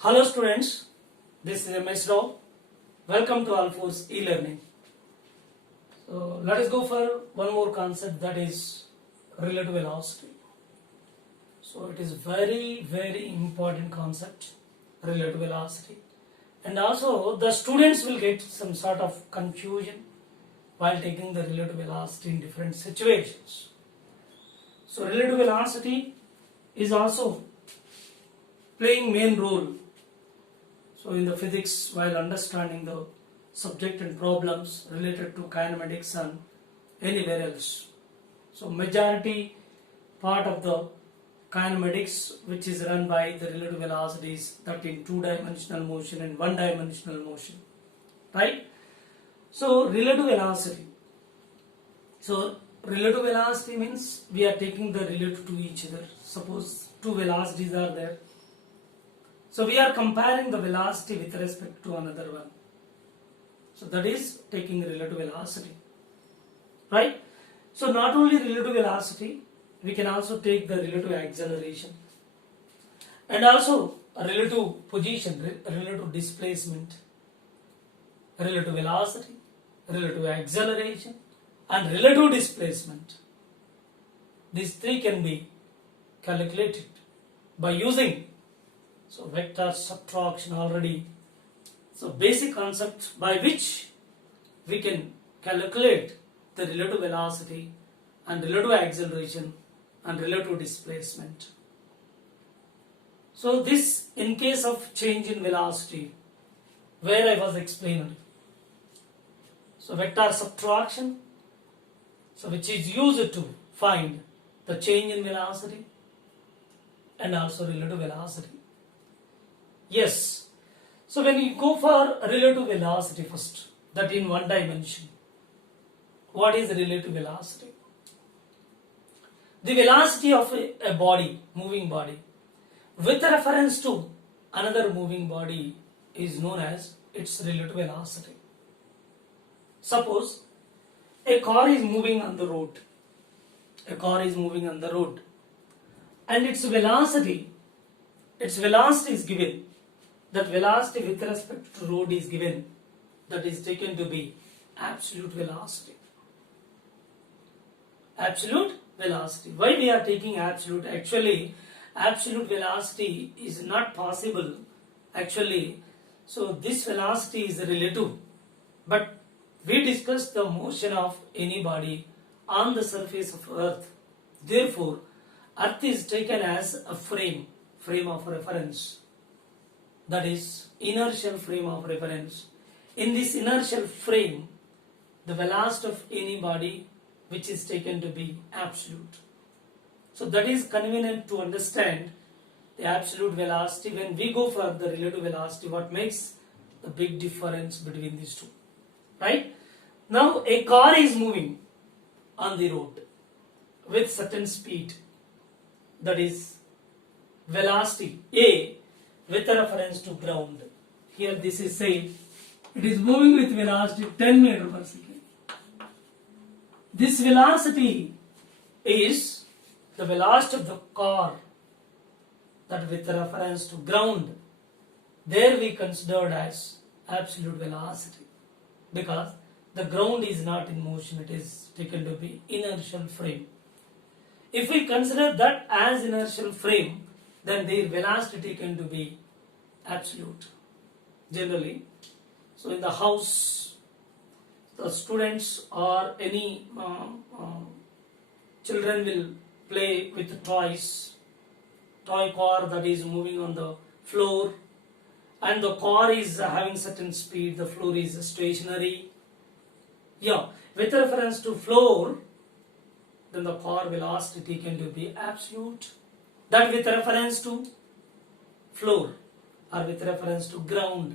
Hello students, this is MS Rao. Welcome to Alforce e-learning. So let us go for one more concept, that is relative velocity. So it is very important concept, relative velocity. And also the students will get some sort of confusion while taking the relative velocity in different situations. So relative velocity is also playing main role. So in the physics, while understanding the subject and problems related to kinematics and anywhere else. So majority part of the kinematics which is run by the relative velocities, that in two-dimensional motion and one-dimensional motion, right? So relative velocity. So relative velocity means we are taking the relative to each other. Suppose two velocities are there. So we are comparing the velocity with respect to another one. So that is taking relative velocity, right? So not only relative velocity, we can also take the relative acceleration and also a relative position, relative displacement, relative velocity, relative acceleration and relative displacement. These three can be calculated by using vector subtraction already. So basic concept by which we can calculate the relative velocity and relative acceleration and relative displacement. So this in case of change in velocity, where I was explaining. So vector subtraction, so which is used to find the change in velocity and also relative velocity. Yes. So when you go for relative velocity first, that in one dimension, what is relative velocity? The velocity of a body, moving body, with reference to another moving body is known as its relative velocity. Suppose a car is moving on the road. A car is moving on the road and its velocity is given. That velocity with respect to road is given, that is taken to be absolute velocity. Absolute velocity. Why we are taking absolute? Actually, absolute velocity is not possible. Actually, so this velocity is relative. But we discussed the motion of any body on the surface of Earth. Therefore, Earth is taken as a frame of reference. That is inertial frame of reference. In this inertial frame, the velocity of any body which is taken to be absolute. So that is convenient to understand the absolute velocity. When we go for the relative velocity, what makes the big difference between these two, right? Now a car is moving on the road with certain speed, that is velocity A with reference to ground. Here this is saying it is moving with velocity 10 meters per second. This velocity is the velocity of the car, that with reference to ground. There we considered as absolute velocity because the ground is not in motion, it is taken to be inertial frame. If we consider that as inertial frame, then their velocity taken to be absolute generally. So in the house, the students or any children will play with toys, toy car that is moving on the floor, and the car is having certain speed, the floor is stationary. With reference to floor, then the car velocity taken to be absolute. That with reference to floor or with reference to ground,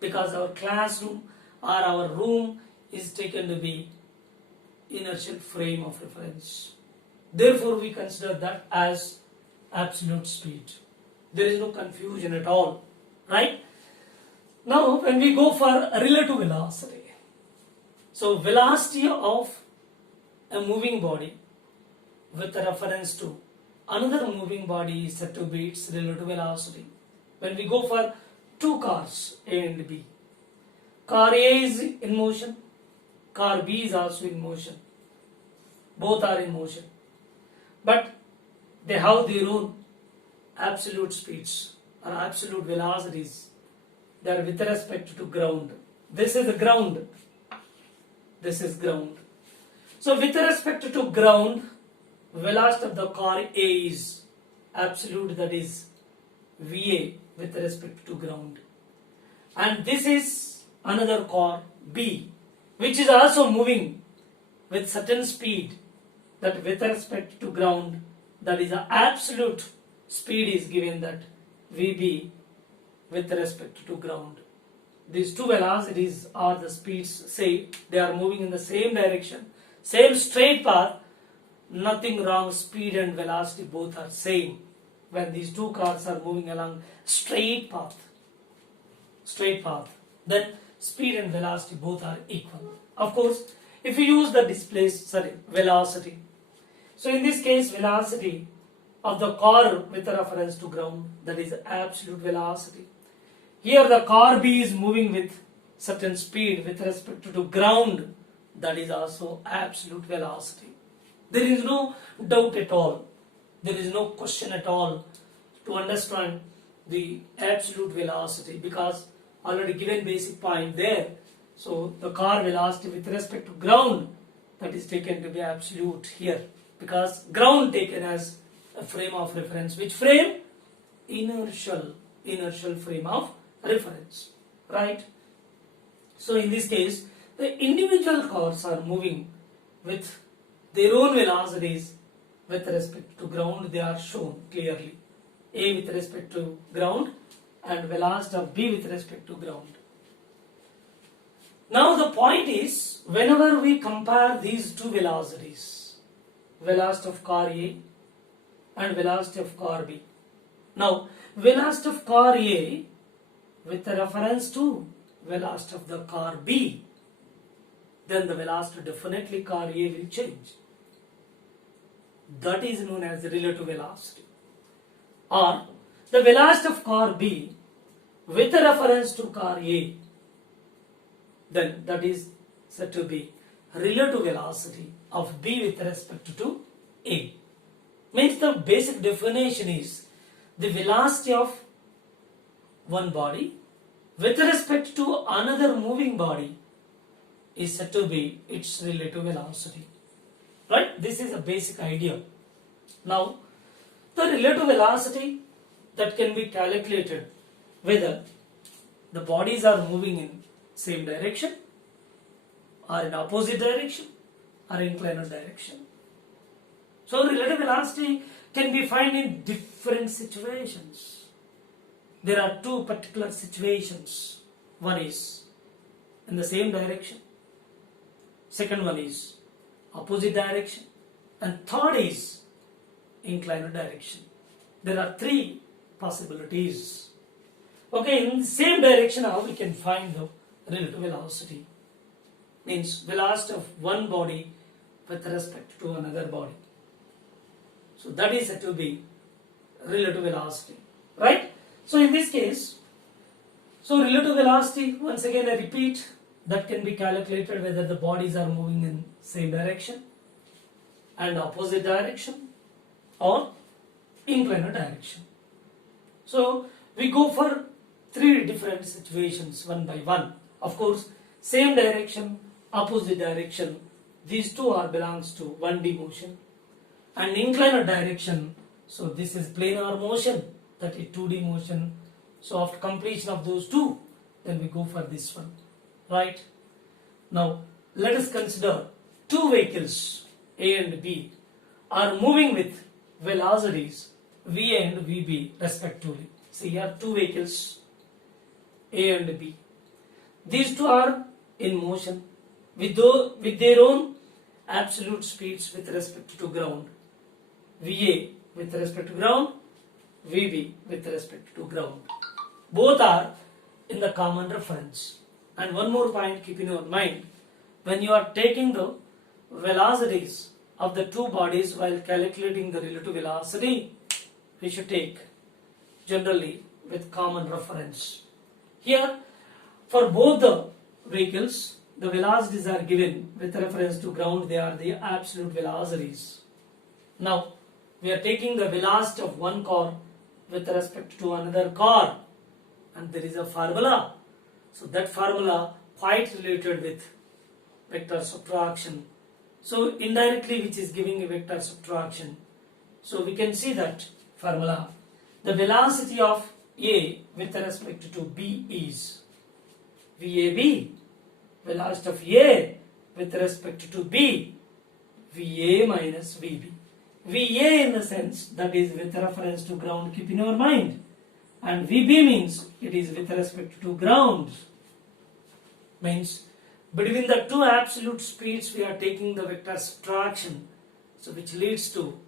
because our classroom or our room is taken to be inertial frame of reference. Therefore we consider that as absolute speed. There is no confusion at all, right? Now when we go for relative velocity, so velocity of a moving body with reference to another moving body is said to be its relative velocity. when we go for two cars, A and B. Car A is in motion, car B is also in motion. Both are in motion. But they have their own absolute speeds or absolute velocities. They are with respect to ground. This is the ground. This is ground. So with respect to ground, velocity of the car A is absolute, that is VA with respect to ground. And this is another car B, which is also moving with certain speed, that with respect to ground, that is the absolute speed is given, that VB with respect to ground. These two velocities are the speeds, say they are moving in the same direction, same straight path, nothing wrong, speed and velocity both are same. When these two cars are moving along straight path, then speed and velocity both are equal. Of course, if you use the velocity, so in this case velocity of the car with reference to ground, that is absolute velocity. Here the car B is moving with certain speed with respect to ground, that is also absolute velocity. There is no doubt at all, there is no question at all to understand the absolute velocity, because already given basic point there. So the car velocity with respect to ground, that is taken to be absolute here, because ground taken as a frame of reference. Which frame? Inertial frame of reference, right? So in this case, the individual cars are moving with their own velocities with respect to ground. They are shown clearly, A with respect to ground and velocity of B with respect to ground. Now the point is, whenever we compare these two velocities, velocity of car A and velocity of car B. Now velocity of car A with reference to velocity of the car B, then the velocity definitely car A will change. That is known as the relative velocity. Or the velocity of car B with reference to car A, then that is said to be relative velocity of B with respect to A. Means the basic definition is the velocity of one body with respect to another moving body is said to be its relative velocity. Right? This is a basic idea. Now, the relative velocity that can be calculated whether the bodies are moving in same direction or in opposite direction or inclined direction. So relative velocity can be found in different situations. There are two particular situations. One is in the same direction, second one is opposite direction, and third is inclined direction. There are three possibilities. Okay, in the same direction how we can find the relative velocity. Means velocity of one body with respect to another body. So that is said to be relative velocity, right? So in this case, so relative velocity, once again I repeat, that can be calculated whether the bodies are moving in same direction and opposite direction or inclined direction. So we go for three different situations one by one. Of course, same direction, opposite direction, these two are belongs to 1D motion, and inclined direction, so this is planar motion, that is 2D motion. So after completion of those two, then we go for this one, right? Now let us consider two vehicles A and B are moving with velocities V and VB respectively. See here two vehicles A and B. These two are in motion with their own absolute speeds with respect to ground. VA with respect to ground, VB with respect to ground. Both are in the common reference. And one more point keep in your mind, when you are taking the velocities of the two bodies while calculating the relative velocity, we should take generally with common reference. Here, for both the vehicles, the velocities are given with reference to ground. They are the absolute velocities. Now, we are taking the velocity of one car with respect to another car, and there is a formula. So that formula quite related with vector subtraction. So indirectly, which is giving a vector subtraction. So we can see that formula. The velocity of A with respect to B is VAB. Velocity of A with respect to B, VA minus VB. VA in the sense that is with reference to ground, keep in your mind. And VB means it is with respect to ground. Means between the two absolute speeds we are taking the vector subtraction, so which leads to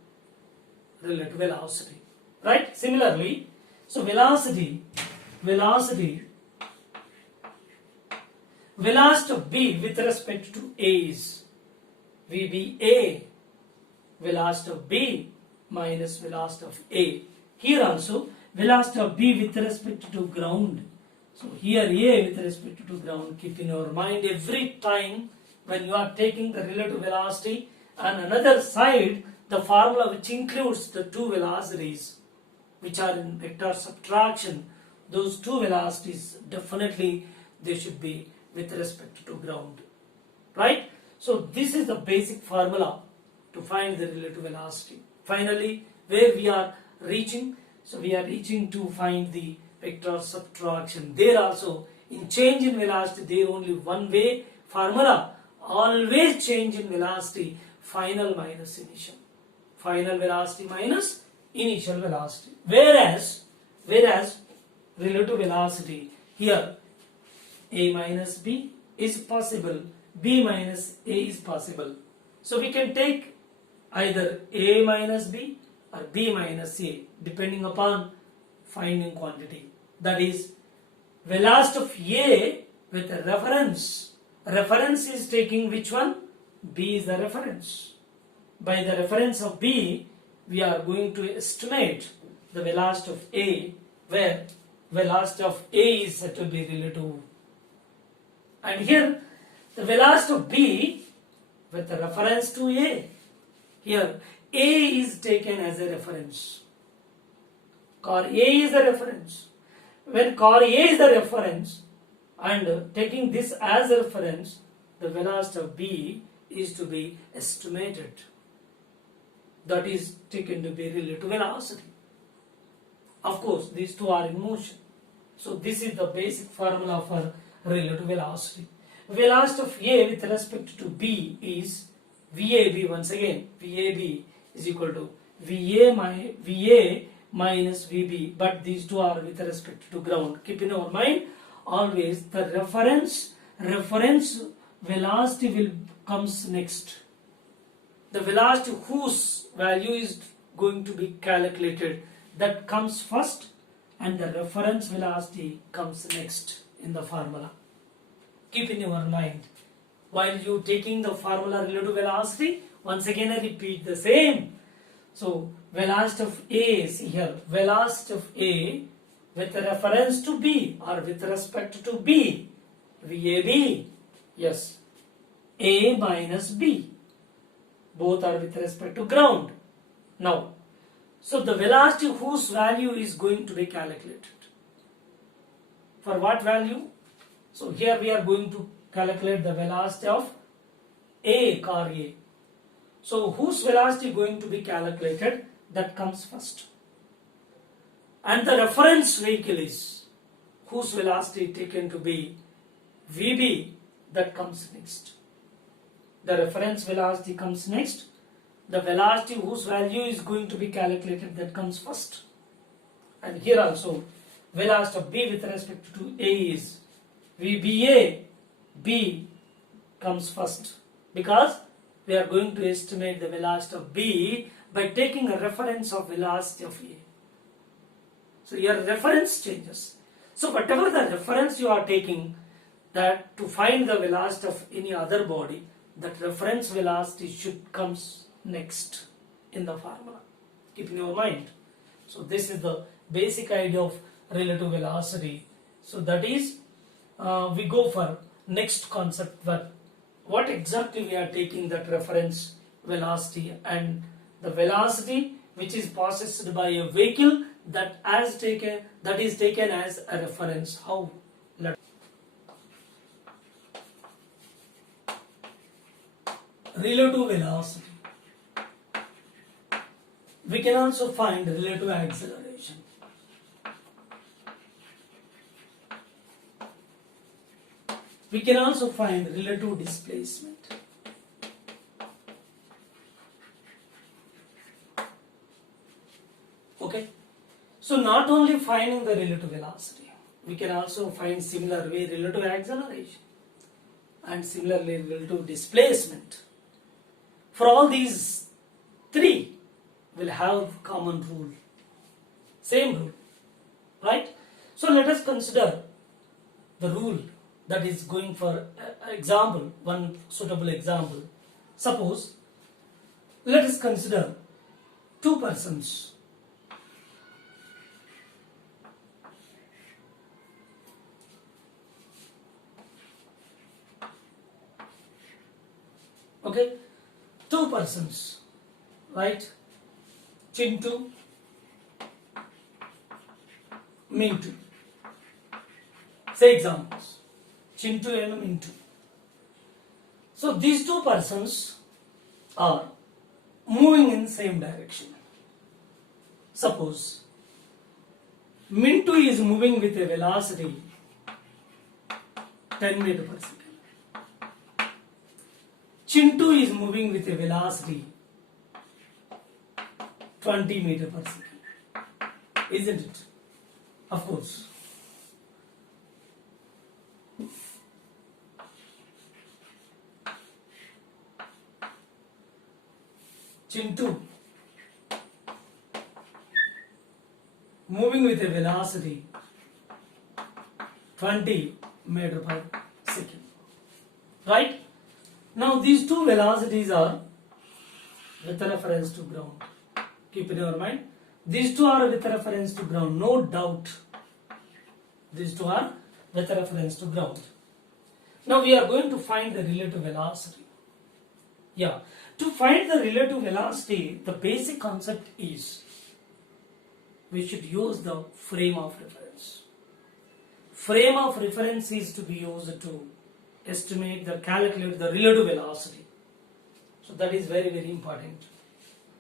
relative velocity. Right? Similarly, so velocity of B with respect to A is VBA. Velocity of B minus velocity of A. Here also velocity of B with respect to ground. So here A with respect to ground. Keep in your mind every time when you are taking the relative velocity and another side the formula which includes the two velocities which are in vector subtraction. Those two velocities definitely they should be with respect to ground. Right? So this is the basic formula to find the relative velocity. Finally, where we are reaching? So we are reaching to find the vector subtraction. There also, in change in velocity, there only one way formula. Always change in velocity, final minus initial. Final velocity minus initial velocity. Whereas relative velocity here, A minus B is possible, B minus A is possible. So we can take either A minus B or B minus A depending upon finding quantity. That is, velocity of A with a reference. Reference is taking which one? B is the reference. By the reference of B, we are going to estimate the velocity of A, where velocity of A is said to be relative. And here, the velocity of B with a reference to A. Here, A is taken as a reference. Car A is the reference. When car A is the reference and taking this as a reference, the velocity of B is to be estimated. That is taken to be relative velocity. Of course, these two are in motion. So this is the basic formula for relative velocity. Velocity of A with respect to B is VAB. Once again, VAB is equal to VA minus VB, but these two are with respect to ground. Keep in our mind always the reference velocity will comes next. The velocity whose value is going to be calculated, that comes first, and the reference velocity comes next in the formula. Keep in your mind. While you taking the formula relative velocity, once again I repeat the same. So velocity of A is here. Velocity of A with reference to B or with respect to B. VAB. Yes. A minus B. Both are with respect to ground. Now, so the velocity whose value is going to be calculated. For what value? So here we are going to calculate the velocity of A, car A. So whose velocity going to be calculated? That comes first. And the reference vehicle is whose velocity taken to be VB, that comes next. The reference velocity comes next. The velocity whose value is going to be calculated, that comes first. And here also velocity of B with respect to A is VBA. B comes first because we are going to estimate the velocity of B by taking a reference of velocity of A. So your reference changes. So whatever the reference you are taking, that to find the velocity of any other body, that reference velocity should comes next in the formula. Keep in your mind. So this is the basic idea of relative velocity. So that is, we go for next concept, that what exactly we are taking that reference velocity, and the velocity which is possessed by a vehicle that is taken as a reference. How? Relative velocity. We can also find relative acceleration. We can also find relative displacement. Okay. So not only finding the relative velocity, we can also find similar way relative acceleration and similarly relative displacement. For all these three will have common rule, same rule, right? So let us consider the rule that is going for example, one suitable example. Suppose, let us consider two persons. Okay, two persons, right? Chintu, Mintu. Say examples. Chintu and Mintu. So these two persons are moving in same direction. Suppose Mintu is moving with a velocity 10 meter per second. Chintu is moving with a velocity 20 meter per second. Isn't it? Of course. Chintu moving with a velocity 20 meter per second. Right? Now these two velocities are with reference to ground. Keep in your mind. These two are with reference to ground. No doubt. These two are with reference to ground. Now we are going to find the relative velocity. Yeah. To find the relative velocity, the basic concept is we should use the frame of reference. Frame of reference is to be used to estimate calculate the relative velocity. So that is very, very important.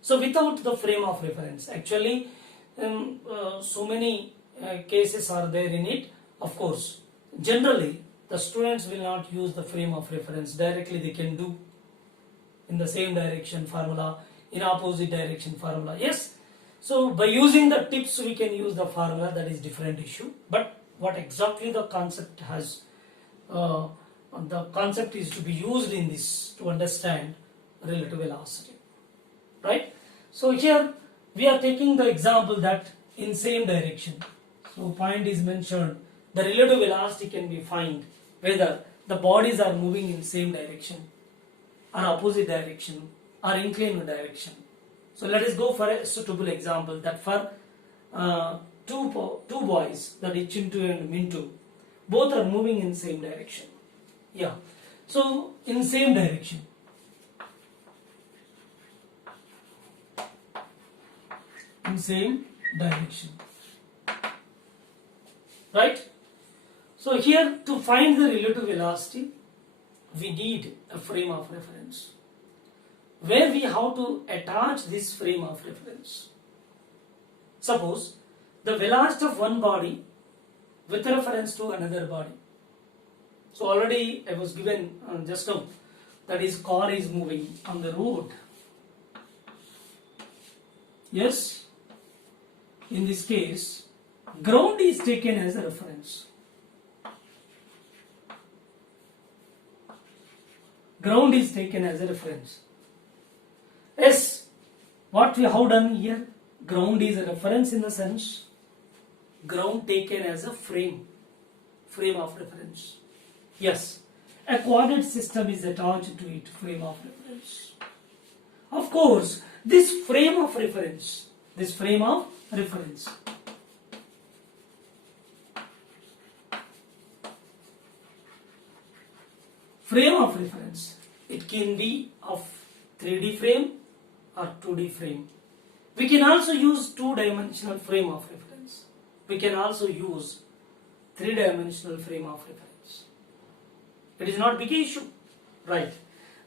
So without the frame of reference, actually so many cases are there in it. Of course, generally the students will not use the frame of reference. Directly they can do in the same direction formula, in opposite direction formula. Yes. So by using the tips we can use the formula, that is different issue. But what exactly the concept has, the concept is to be used in this to understand relative velocity. Right? So here we are taking the example that in same direction. So point is mentioned, the relative velocity can be found whether the bodies are moving in same direction or opposite direction or inclined direction. So let us go for a suitable example that for two boys, that is Chintu and Mintu, both are moving in same direction. Yeah. So in same direction. In same direction. Right? So here to find the relative velocity, we need a frame of reference where we have to attach this frame of reference. Suppose the velocity of one body with reference to another body. So already I was given just now, that is car is moving on the road. Yes, in this case ground is taken as a reference. Ground is taken as a reference. Yes, what we have done here, ground is a reference in the sense, ground taken as a frame of reference. Yes, a coordinate system is attached to it, frame of reference. Of course, this frame of reference frame of reference. It can be of 3D frame or 2D frame. We can also use two-dimensional frame of reference. We can also use three-dimensional frame of reference. It is not big issue, right?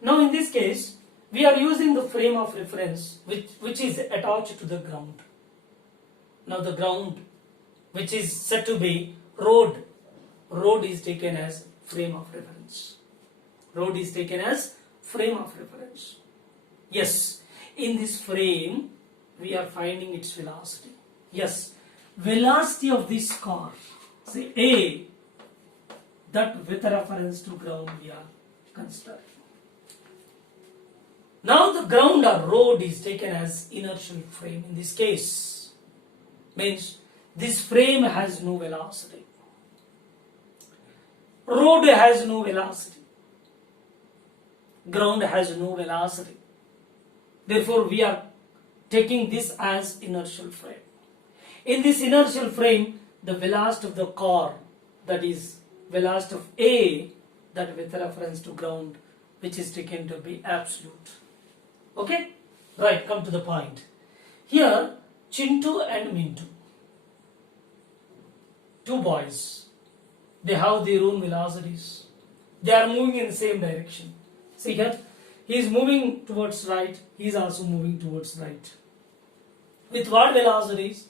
Now in this case, we are using the frame of reference which is attached to the ground. Now the ground which is said to be road is taken as frame of reference. Road is taken as frame of reference. Yes, in this frame we are finding its velocity. Yes, velocity of this car, say A, that with reference to ground we are considering. Now the ground or road is taken as inertial frame. In this case, means this frame has no velocity. Road has no velocity. Ground has no velocity. Therefore, we are taking this as inertial frame. In this inertial frame, the velocity of the car, that is velocity of A, that with reference to ground, which is taken to be absolute. Okay? Right, come to the point. Here, Chintu and Mintu, two boys, they have their own velocities. They are moving in the same direction. See here, he is moving towards right, he is also moving towards right. With what velocities?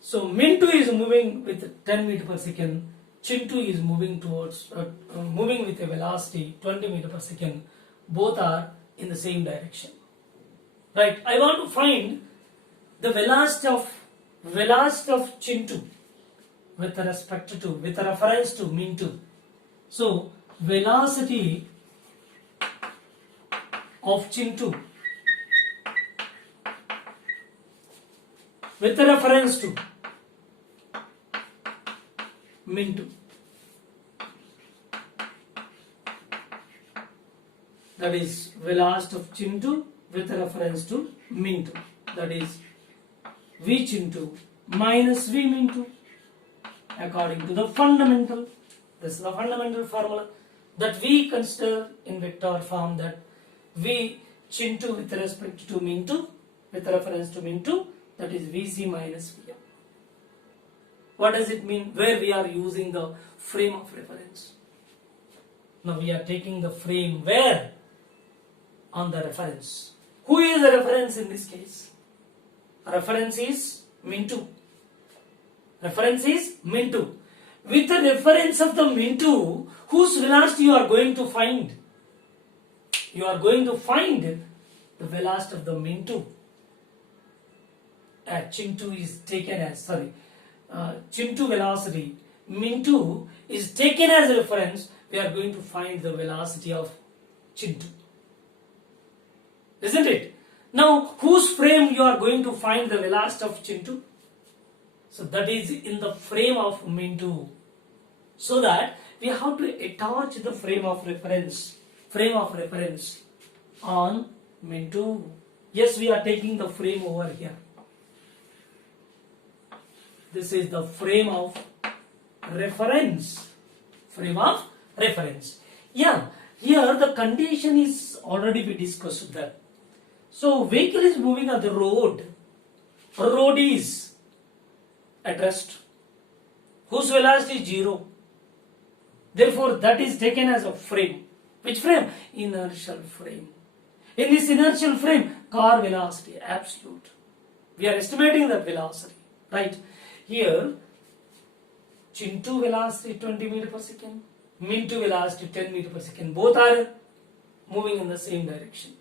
So Mintu is moving with 10 meters per second. Chintu is moving towards, moving with a velocity 20 meters per second. Both are in the same direction. Right, I want to find the velocity of Chintu with reference to Mintu. So velocity of Chintu with reference to Mintu, that is velocity of Chintu with reference to Mintu, that is V Chintu minus V Mintu, according to the fundamental. This is the fundamental formula that we consider in vector form, that V Chintu with respect to Mintu with reference to Mintu, that is Vc minus Vm. What does it mean? Where we are using the frame of reference. Now we are taking the frame where? On the reference. Who is the reference in this case? Reference is Mintu. Reference is Mintu. With the reference of the Mintu, whose velocity you are going to find? You are going to find the velocity of the Mintu. Chintu is taken as, Chintu velocity, Mintu is taken as a reference. We are going to find the velocity of Chintu. Isn't it? Now, whose frame you are going to find the velocity of Chintu? So that is in the frame of Mintu. So that we have to attach the frame of reference on Mintu. Yes, we are taking the frame over here. This is the frame of reference. Frame of reference. Yeah, here the condition is already we discussed that. So vehicle is moving on the road. Road is at rest. Whose velocity is 0. Therefore, that is taken as a frame. Which frame? Inertial frame. In this inertial frame, car velocity absolute. We are estimating that velocity, right? Here, Chintu velocity 20 meters per second, Mintu velocity 10 meters per second. Both are moving in the same direction.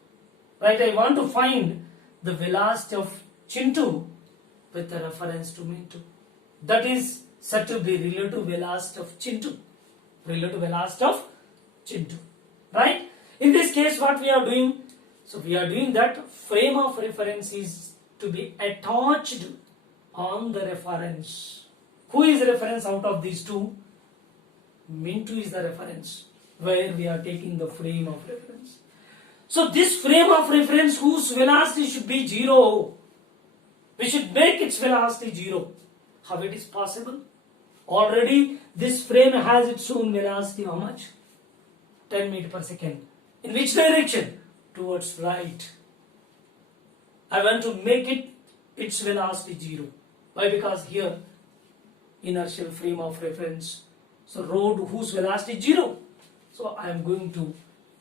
Right? I want to find the velocity of Chintu with a reference to Mintu. That is said to be relative velocity of Chintu. Relative velocity of Chintu. Right? In this case, what we are doing? So we are doing that frame of reference is to be attached on the reference. Who is the reference out of these two? Mintu is the reference where we are taking the frame of reference. So this frame of reference whose velocity should be 0, we should make its velocity 0. How it is possible? Already this frame has its own velocity, how much? 10 meter per second. In which direction? Towards right. I want to make its velocity 0. Why? Because here inertial frame of reference. So rho whose velocity 0. So I am going to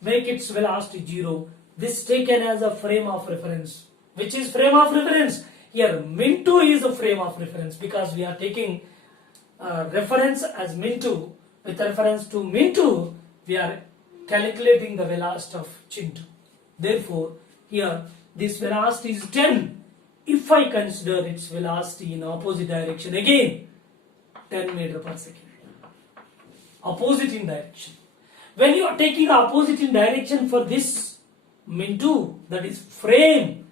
make its velocity 0. This taken as a frame of reference. Which is frame of reference? Here min2 is a frame of reference because we are taking reference as min2. With reference to min2, we are calculating the velocity of chin2. Therefore, here this velocity is 10. If I consider its velocity in opposite direction again, 10 meter per second. Opposite in direction. When you are taking opposite in direction for this min2, that is frame,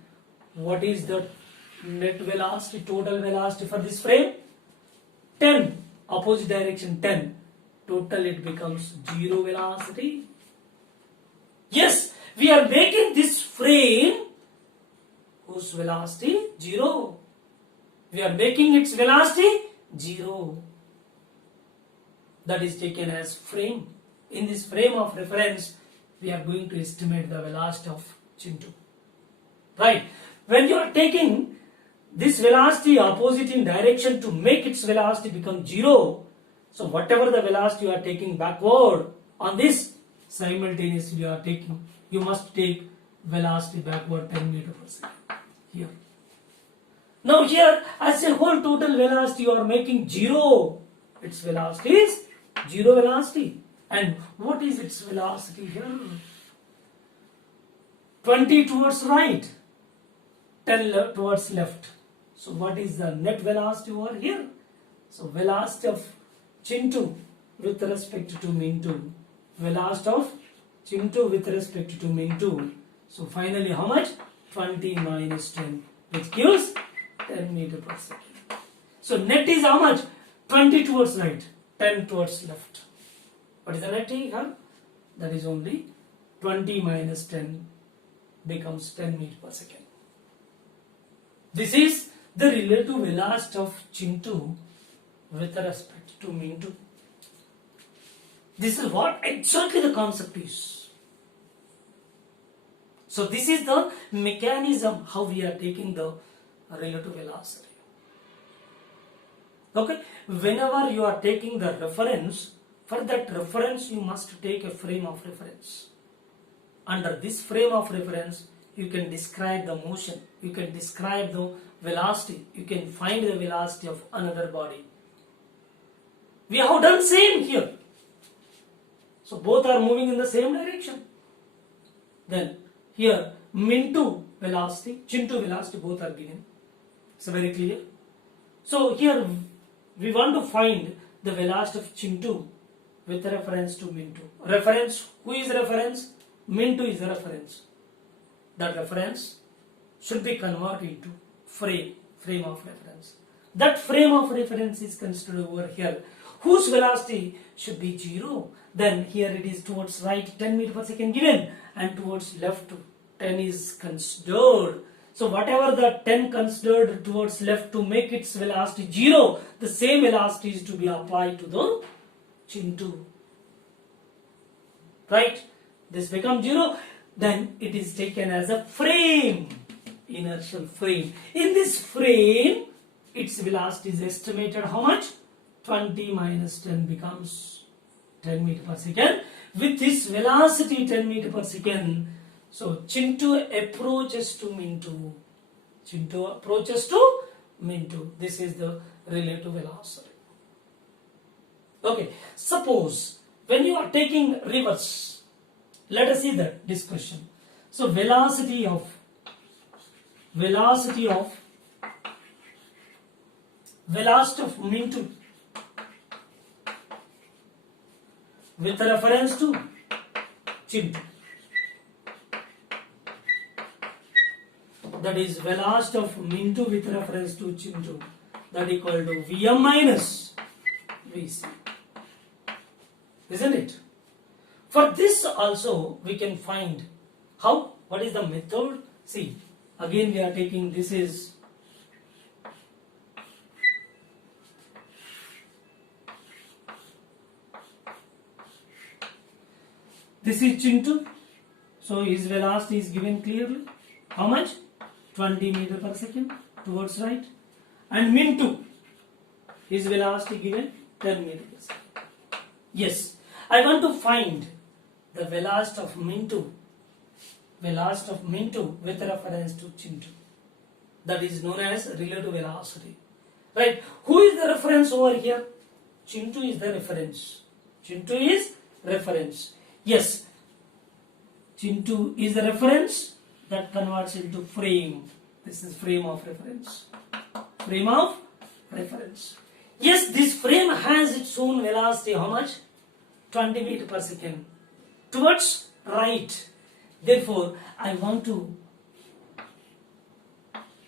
what is the net velocity, total velocity for this frame? 10. Opposite direction 10. Total it becomes 0 velocity. Yes, we are making this frame whose velocity 0. We are making its velocity 0. That is taken as frame. In this frame of reference, we are going to estimate the velocity of chin2. Right. When you are taking this velocity opposite in direction to make its velocity become 0, so whatever the velocity you are taking backward on this, simultaneously you must take velocity backward 10 meter per second. Here. Now here, as a whole total velocity you are making 0. Its velocity is 0 velocity. And what is its velocity here? 20 towards right, 10 towards left. So what is the net velocity over here? So velocity of chin2 with respect to min2. Velocity of chin2 with respect to min2. So finally how much? 20 minus 10, which gives 10 meter per second. So net is how much? 20 towards right, 10 towards left. What is the net here? That is only 20 minus 10 becomes 10 meter per second. This is the relative velocity of chin2 with respect to min2. This is what exactly the concept is. So this is the mechanism how we are taking the relative velocity. Okay, whenever you are taking the reference, for that reference you must take a frame of reference. Under this frame of reference, you can describe the motion, you can describe the velocity, you can find the velocity of another body. We have done same here. So both are moving in the same direction. Then here min2 velocity, chin2 velocity both are given. So very clear. So here we want to find the velocity of chin2 with reference to min2. Reference, who is reference? Min2 is the reference. That reference should be converted into frame of reference. That frame of reference is considered over here, whose velocity should be 0. Then here it is towards right 10 meter per second given, and towards left 10 is considered. So whatever the 10 considered towards left to make its velocity 0, the same velocity is to be applied to the chin2. Right? This becomes 0. Then it is taken as a frame, inertial frame. In this frame, its velocity is estimated how much? 20 minus 10 becomes 10 meter per second. With this velocity 10 meter per second, so chin2 approaches to min2. Chin2 approaches to min2. This is the relative velocity. Okay, suppose when you are taking reverse, let us see this question. So velocity of min2 with reference to chin2. That is velocity of min2 with reference to chin2. That equal to Vm minus Vc. Isn't it? For this also we can find how, what is the method? See, again we are taking, this is This is Chintu. So his velocity is given clearly. How much? 20 meter per second towards right. And Mintu, his velocity given 10 meter per second. Yes, I want to find the velocity of Mintu with reference to Chintu. That is known as relative velocity. Right? Who is the reference over here? Chintu is the reference. Chintu is reference. Yes, Chintu is the reference that converts into frame. This is frame of reference. Frame of reference. Yes, this frame has its own velocity. How much? 20 meter per second. Towards right. Therefore, I want to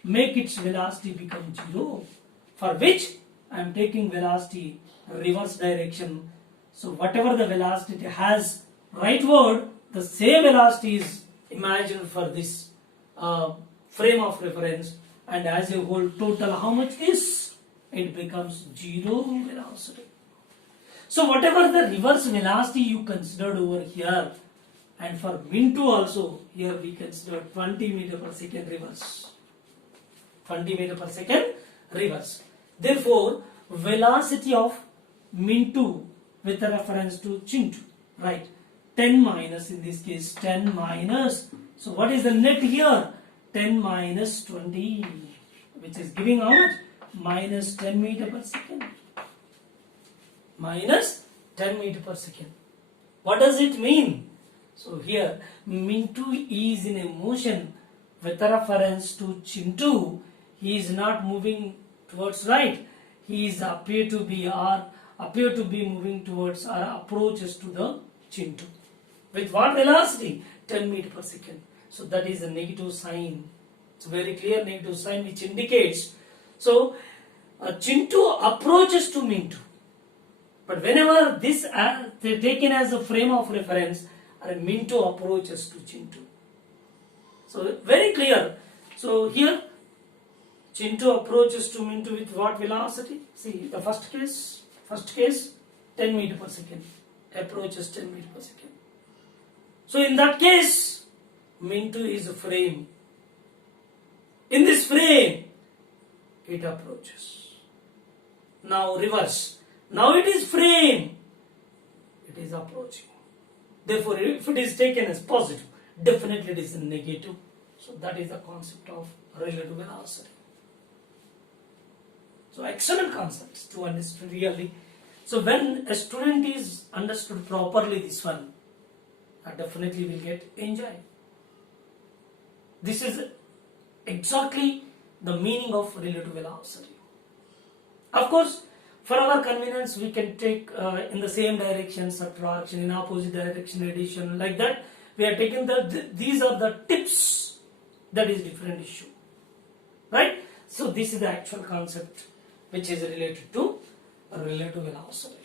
make its velocity become 0. For which I am taking velocity reverse direction. So whatever the velocity it has rightward, the same velocity is imagined for this frame of reference, and as a whole total how much is? It becomes 0 velocity. So whatever the reverse velocity you considered over here, and for Mintu also, here we consider 20 meter per second reverse. 20 meter per second reverse. Therefore, velocity of Mintu with reference to Chintu, right? 10 minus, in this case 10 minus, so what is the net here? 10 minus 20, which is giving how much? Minus 10 meter per second. Minus 10 meter per second. What does it mean? So here Mintu is in a motion with reference to Chintu. He is not moving towards right. He is appear to be moving towards or approaches to the Chintu. With what velocity? 10 meter per second. So that is a negative sign. It's a very clear negative sign which indicates. So Chintu approaches to Mintu. But whenever this is taken as a frame of reference, Mintu approaches to Chintu. So very clear. So here Chintu approaches to Mintu with what velocity? See the first case 10 meter per second. Approaches 10 meter per second. So in that case, Mintu is a frame. In this frame, it approaches. Now reverse. Now it is frame. It is approaching. Therefore, if it is taken as positive, definitely it is a negative. So that is the concept of relative velocity. So excellent concepts to understand really. So when a student is understood properly this one, definitely will get enjoy. This is exactly the meaning of relative velocity. Of course, for our convenience, we can take in the same direction subtraction, in opposite direction addition, like that. We are taking these are the tips. That is different issue, right? So this is the actual concept which is related to relative velocity,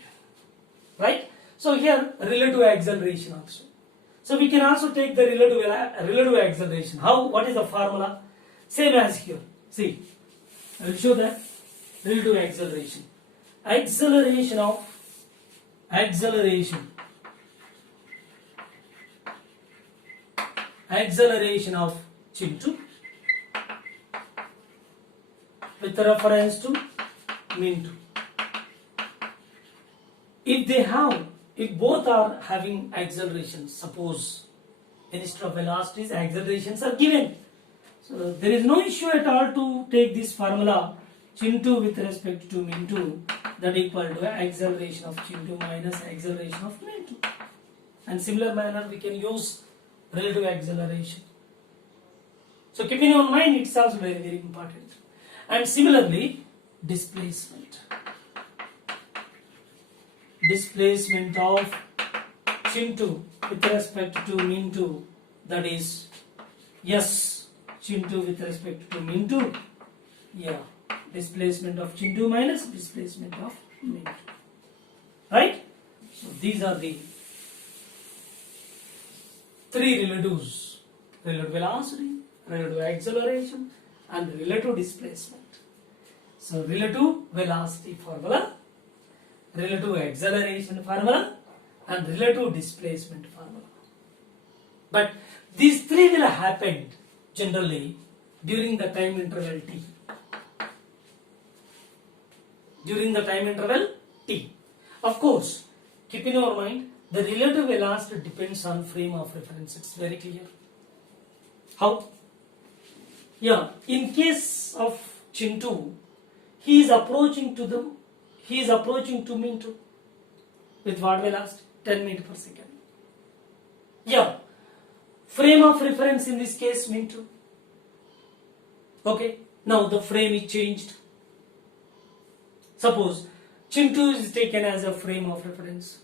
right? So here relative acceleration also. So we can also take the relative acceleration. How? What is the formula? Same as here. See, I will show that relative acceleration. Acceleration of Chintu with reference to Mintu. If both are having accelerations, suppose instead of velocities, accelerations are given. So there is no issue at all to take this formula Chintu with respect to Mintu, that equal to acceleration of Chintu minus acceleration of Mintu. And similar manner we can use relative acceleration. So keeping in mind, it's also very, very important. And similarly, displacement of Chintu with respect to Mintu, that is Chintu with respect to Mintu, displacement of Chintu minus displacement of Mintu, right? So these are the three relatives: relative velocity, relative acceleration, and relative displacement. So relative velocity formula, relative acceleration formula, and relative displacement formula. But these three will happen generally during the time interval t. During the time interval t. Of course, keep in your mind, the relative velocity depends on frame of reference. It's very clear. How? Yeah, in case of Chintu, he is approaching to Mintu with what velocity? 10 meters per second. Yeah, frame of reference in this case Mintu. Okay, now the frame is changed. Suppose Chintu is taken as a frame of reference.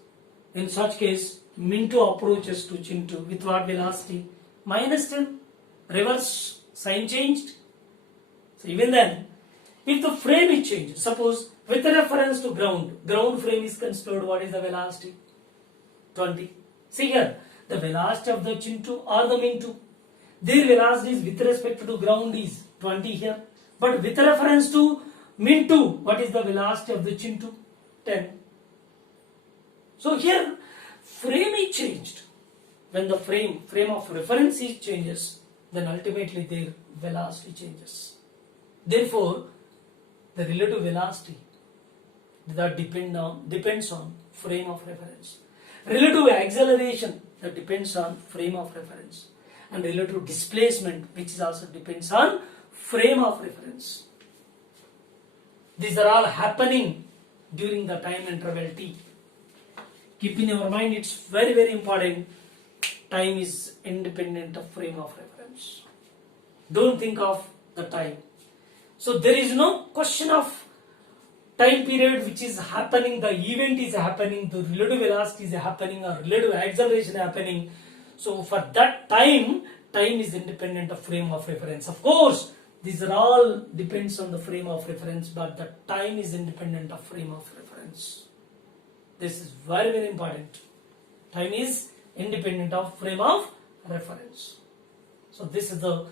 In such case, Mintu approaches to Chintu with what velocity? -10. Reverse sign changed. So even then, if the frame is changed, suppose with reference to ground frame is considered, what is the velocity? 20. See here, the velocity of the Chintu or the Mintu, their velocity is with respect to ground is 20 here. But with reference to Mintu, what is the velocity of the Chintu? 10. So here, frame is changed. When the frame of reference is changes, then ultimately their velocity changes. Therefore, the relative velocity that depends on frame of reference. Relative acceleration that depends on frame of reference. And relative displacement, which is also depends on frame of reference. These are all happening during the time interval t. Keep in your mind, it's very, very important. Time is independent of frame of reference. Don't think of the time. So there is no question of time period which is happening, the event is happening, the relative velocity is happening, or relative acceleration happening. So for that time is independent of frame of reference. Of course, these are all depends on the frame of reference, but the time is independent of frame of reference. This is very, very important. Time is independent of frame of reference. So this is the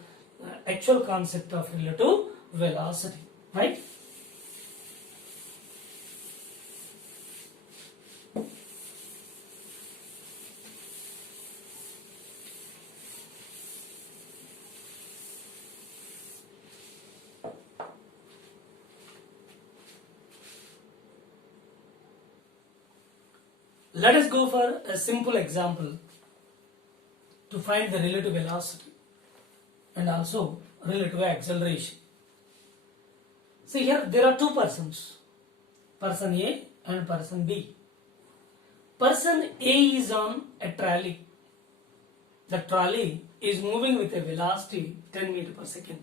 actual concept of relative velocity, right? Let us go for a simple example to find the relative velocity and also relative acceleration. See here, there are two persons, person A and person B. Person A is on a trolley. The trolley is moving with a velocity 10 meters per second,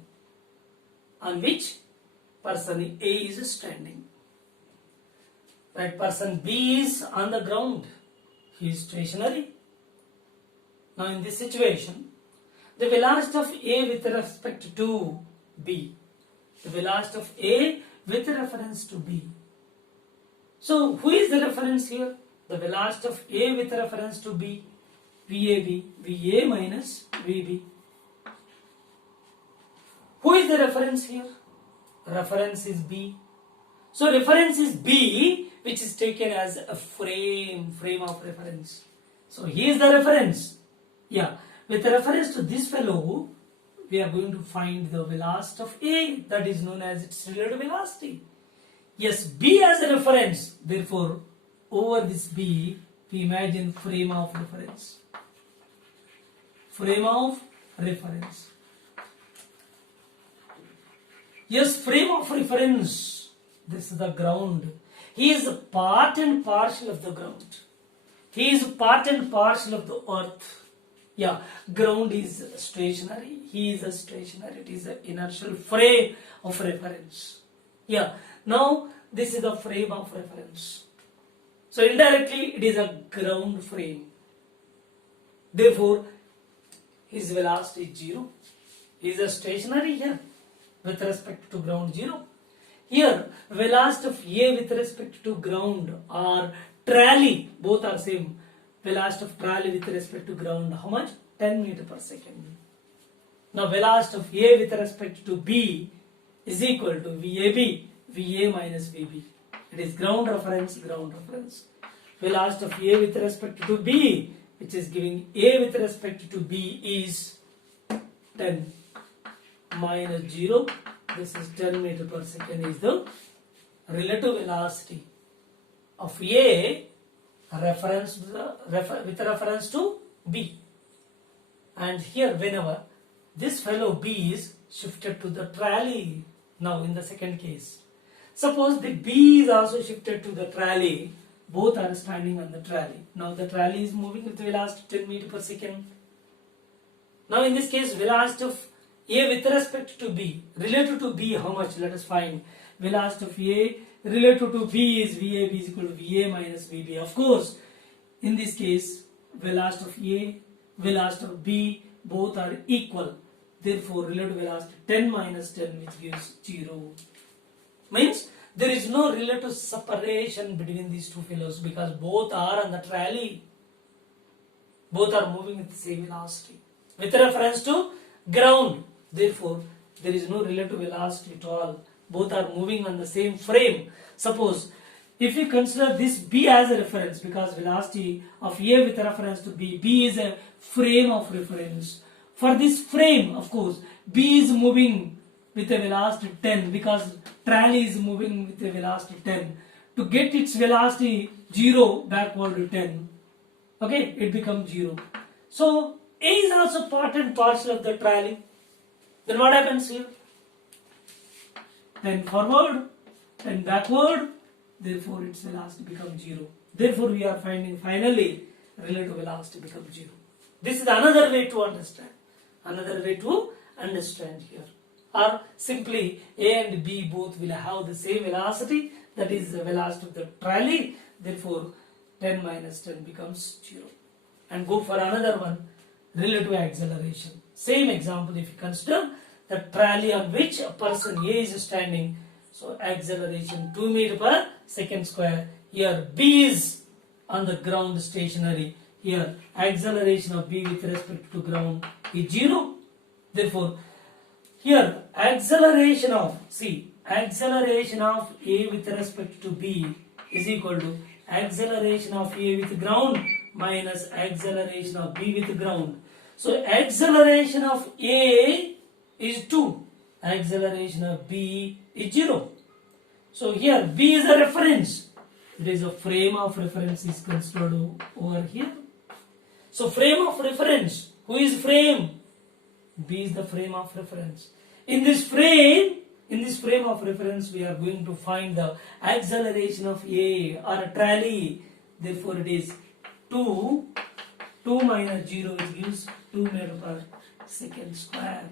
on which person A is standing. Right, person B is on the ground. He is stationary. Now in this situation, the velocity of A with respect to B. The velocity of A with reference to B. So who is the reference here? The velocity of A with reference to B. VAB. VA minus VB. Who is the reference here? Reference is B. So reference is B, which is taken as a frame of reference. So he is the reference. Yeah, with reference to this fellow, we are going to find the velocity of A, that is known as its relative velocity. Yes, B as a reference. Therefore, over this B, we imagine frame of reference. Frame of reference. Yes, frame of reference. This is the ground. He is part and parcel of the ground. He is part and parcel of the earth. Yeah, ground is stationary. He is a stationary. It is an inertial frame of reference. Yeah, now this is the frame of reference. So indirectly it is a ground frame. Therefore, his velocity is 0. He is a stationary here with respect to ground 0. Here, velocity of A with respect to ground or trolley, both are same. Velocity of trolley with respect to ground, how much? 10 meters per second. Now, velocity of A with respect to B is equal to VAB, VA minus VB. It is ground reference, ground reference. Velocity of A with respect to B which is giving A with respect to B is 10 minus 0. This is 10 meter per second is the relative velocity of A with reference to B. And here whenever this fellow B is shifted to the trolley, now in the second case, suppose the B is also shifted to the trolley, both are standing on the trolley. Now the trolley is moving with velocity 10 meter per second. Now in this case velocity of A with respect to B, relative to B how much? Let us find. Velocity of A relative to B is VAB is equal to VA minus VB. Of course, in this case velocity of A, velocity of B both are equal. Therefore relative velocity 10 minus 10 which gives 0. Means there is no relative separation between these two fellows because both are on the trolley. Both are moving with the same velocity. With reference to ground, therefore there is no relative velocity at all. Both are moving on the same frame. Suppose if we consider this B as a reference, because velocity of A with reference to B, B is a frame of reference. For this frame, of course, B is moving with a velocity 10 because trolley is moving with a velocity 10. To get its velocity 0 backward to 10, okay, it becomes 0. So A is also part and parcel of the trolley. Then what happens here? 10 forward, 10 backward, therefore its velocity becomes 0. Therefore we are finding finally relative velocity becomes 0. This is another way to understand. Another way to understand here. Or simply A and B both will have the same velocity, that is the velocity of the trolley, therefore 10 minus 10 becomes 0. And go for another one, relative acceleration. Same example if you consider the trolley on which a person A is standing. So acceleration 2 meter per second square. Here B is on the ground stationary. Here acceleration of B with respect to ground is 0. Therefore here acceleration of A with respect to B is equal to acceleration of A with ground minus acceleration of B with ground. So acceleration of A is 2, acceleration of B is 0. So here B is a reference. It is a frame of reference is considered over here. So frame of reference, who is frame? B is the frame of reference. In this frame of reference we are going to find the acceleration of A or a trolley. Therefore it is 2 minus 0 which gives 2 meter per second square.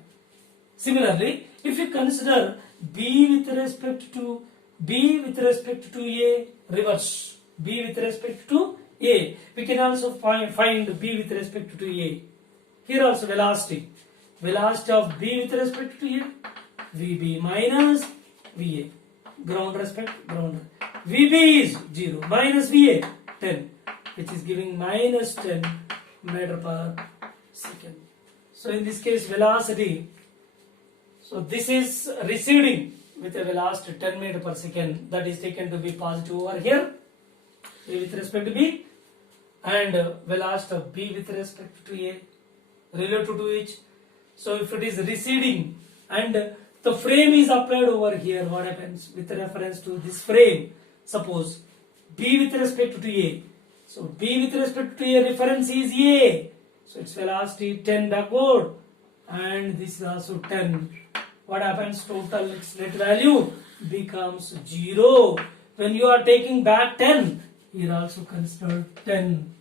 Similarly, if you consider B with respect to A, reverse. B with respect to A. We can also find B with respect to A. Here also velocity. Velocity of B with respect to A. VB minus VA. Ground respect, ground. VB is 0 minus VA 10, which is giving minus 10 meter per second. So in this case velocity, so this is receding with a velocity 10 meter per second, that is taken to be positive over here, A with respect to B, and velocity of B with respect to A relative to each. So if it is receding and the frame is applied over here, what happens with reference to this frame? Suppose B with respect to A. So B with respect to A reference is A. So its velocity 10 backward and this is also 10. What happens? Total its net value becomes 0. When you are taking back 10, here also consider 10.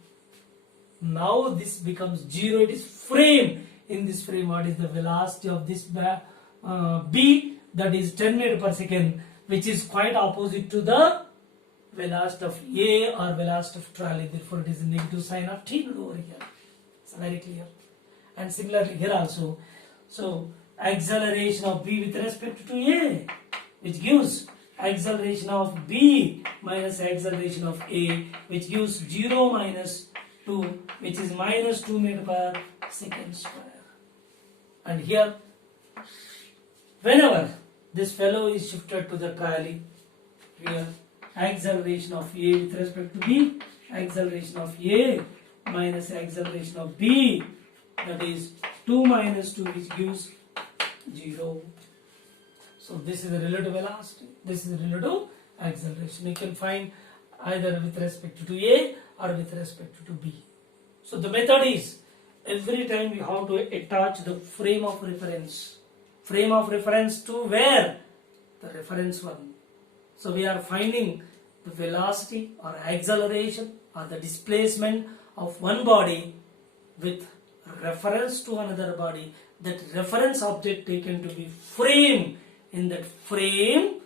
Now this becomes 0. It is frame. In this frame, what is the velocity of this B? That is 10 meter per second, which is quite opposite to the velocity of A or velocity of trolley. Therefore, it is a negative sign of T over here. It's very clear. And similarly here also. So acceleration of B with respect to A, which gives acceleration of B minus acceleration of A, which gives 0 minus 2, which is minus 2 meter per second square. And here, whenever this fellow is shifted to the trolley, here acceleration of A with respect to B, acceleration of A minus acceleration of B, that is 2 minus 2, which gives 0. So this is the relative velocity, this is the relative acceleration. You can find either with respect to A or with respect to B. So the method is, every time you have to attach the frame of reference. Frame of reference to where? The reference one. So we are finding the velocity or acceleration or the displacement of one body with reference to another body. That reference object taken to be frame. In that frame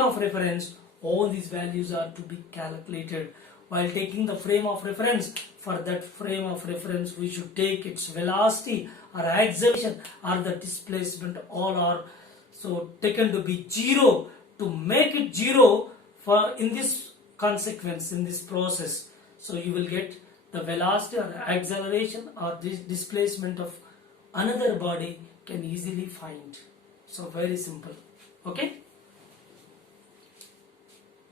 of reference, all these values are to be calculated. While taking the frame of reference, for that frame of reference we should take its velocity or acceleration or the displacement, all are so taken to be 0. To make it 0 for in this consequence, in this process, so you will get the velocity or acceleration or this displacement of another body can easily find. So very simple. Okay.